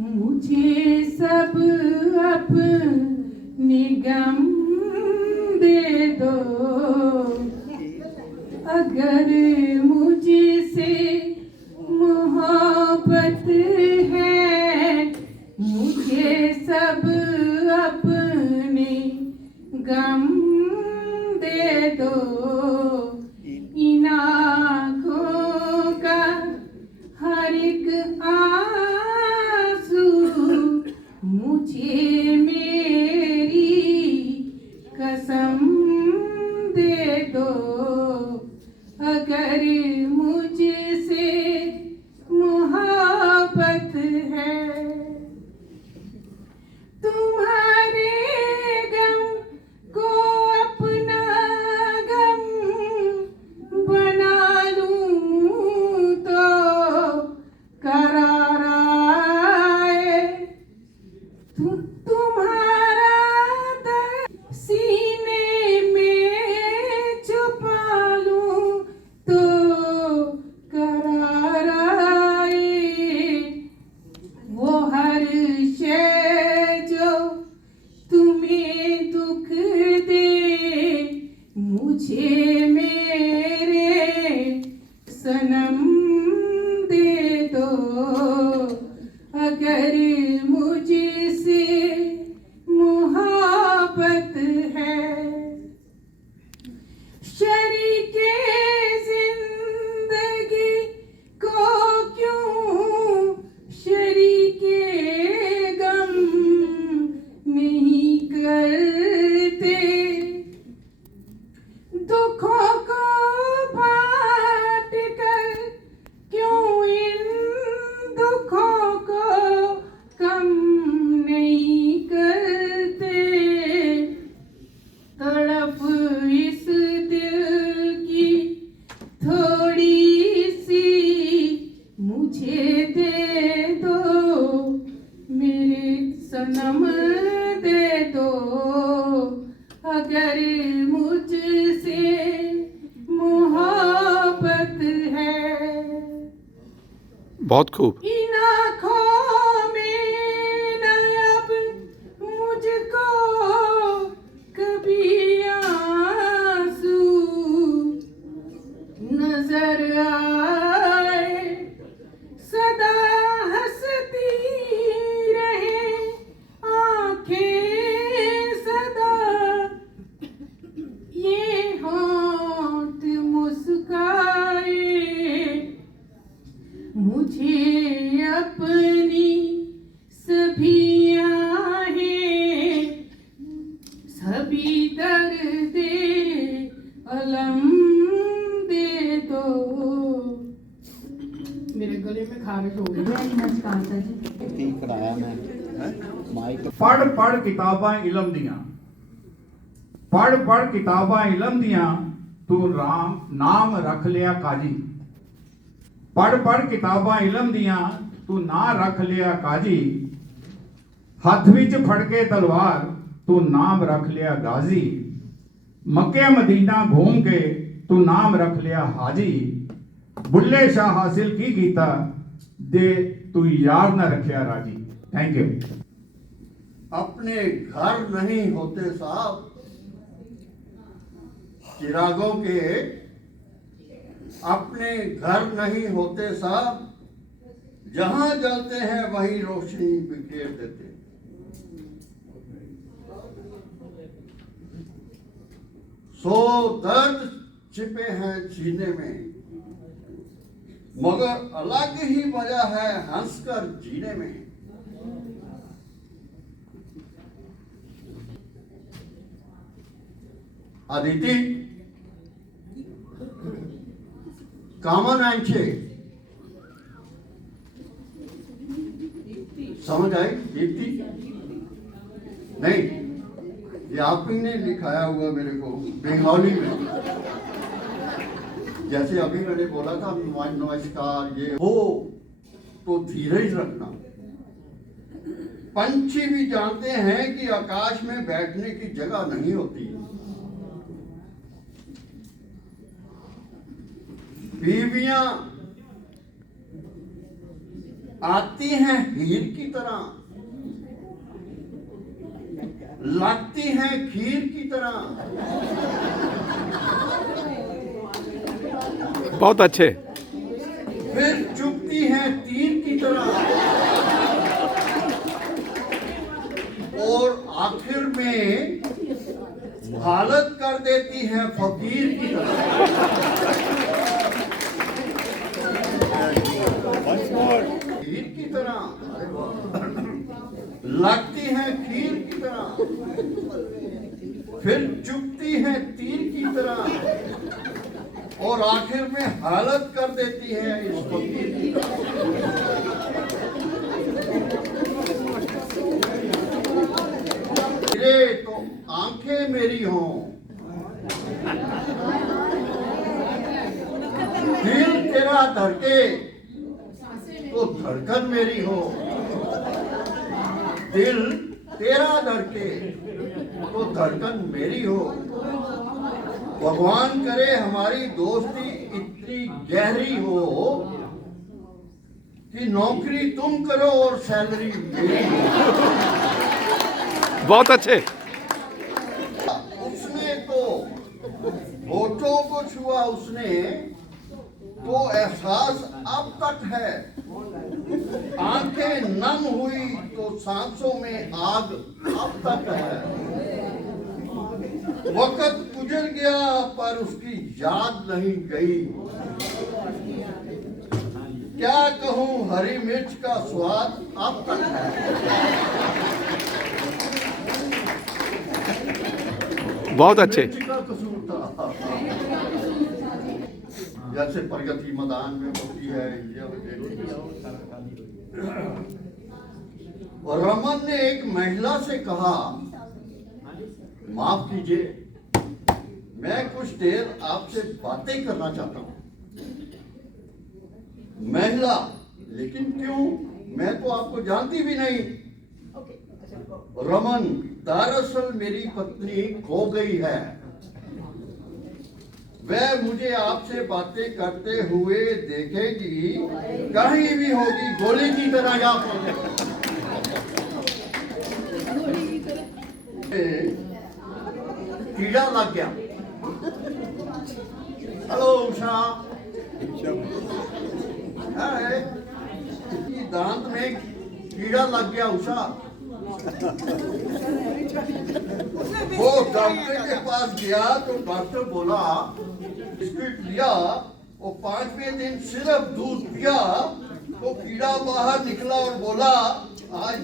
मुझे सब अपने गम दे दो, अगर मुझसे मोहब्बत है, मुझे सब अपने गम दे दो। इन आँखों का हर एक आंसू मुझे मेरी कसम दे दो, अगर मुझसे मोहब्बत है। तुम्हारे गम को अपना गम बना लूं तो करार आए, तुम्हारा दर्द सीने में छुपा लूं तो करार आए। वो हर शय जो तुम्हें दुख दे, मुझे मेरे सनम दे दो, अगर मुझसे मोहब्बत है। शरीके जिंदगी को क्यों शरीके गम नहीं करते, दुखों को बांट कर क्यों इन दुखों को कम नहीं करते। तड़प इस दिल की थोड़ी सी मुझे दे दो, मेरे सनम दे दो, अगर मुझसे मोहब्बत है। बहुत खूब। इन आँखों में न अब मुझको कभी आंसू नजर आए, सदा हंसती रहे आँखें, सदा ये होंठ मुस्काए, मुझे अपनी सभी आहें, सभी दर्दे अलम दे दो। मेरे गले में खारिश हो गई है। की कराया मैं माइक पढ़ पढ़ किताबां इलम दियां, पढ़ पढ़ किताबां इलम दियां, तू राम नाम रख लिया काजी। पढ़ पढ़ किताबां इलम दियां, तू ना रख लिया काजी। हथ विच फड़ के तलवार, तू नाम रख लिया गाजी। मक्के मदीना घूम के तू नाम रख लिया हाजी। बुल्ले शाह हासिल की कीता, दे तू यार न रखिया राजी। Thank you. अपने घर नहीं होते साहब चिरागों के, अपने घर नहीं होते साहब, जहां जलते हैं वही रोशनी बिखेर देते। सो दर्द छिपे हैं सीने में, मगर अलग ही वजह है हंसकर जीने में। अदिति कामन छे, समझ आई? दीप्ति नहीं, ये आप ही ने लिखाया हुआ मेरे को बंगाली में। जैसे अभी मैंने बोला था नमस्कार, ये हो तो धीरज रखना। पंछी भी जानते हैं कि आकाश में बैठने की जगह नहीं होती। बीवियां आती हैं हीर की तरह, लगती हैं खीर की तरह। बहुत अच्छे। फिर चुभती हैं तीर की तरह और आखिर में हालत कर देती हैं फकीर की तरह। खीर की तरह, लगती हैं खीर की तरह, फिर चुभती हैं तीर की तरह और आखिर में हालत कर देती है इस फकीर की तरह। गिरे तो आंखें मेरी हों, दिल तेरा धड़के तो धड़कन मेरी हो। दिल तेरा धड़के तो धड़कन मेरी हो। भगवान करे हमारी दोस्ती इतनी गहरी हो कि नौकरी तुम करो और सैलरी मेरी हो। बहुत अच्छे। उसने तो होठों को छुआ, उसने तो एहसास अब तक है। आंखें नम हुई तो सांसों में आग अब तक है। वक्त गुजर गया पर उसकी याद नहीं गई। क्या कहूँ हरी मिर्च का स्वाद अब तक है। बहुत अच्छे। मिर्च का कसूर था। जैसे प्रगति मैदान में होती है और रमन ने एक महिला से कहा, माफ कीजिए मैं कुछ देर आपसे बातें करना चाहता हूं। महिला, लेकिन क्यों, मैं तो आपको जानती भी नहीं। रमन, दरअसल मेरी पत्नी खो गई है। वह मुझे आपसे बातें करते हुए देखेगी, कहीं भी होगी गोली की तरह या कीड़ा लग गया। हेलो उषा, दांत में कीड़ा लग गया उषा। वो डॉक्टर के पास गया तो डॉक्टर बोला बिस्किट लिया और 5वें दिन सिर्फ दूध पिया तो कीड़ा बाहर निकला और बोला आज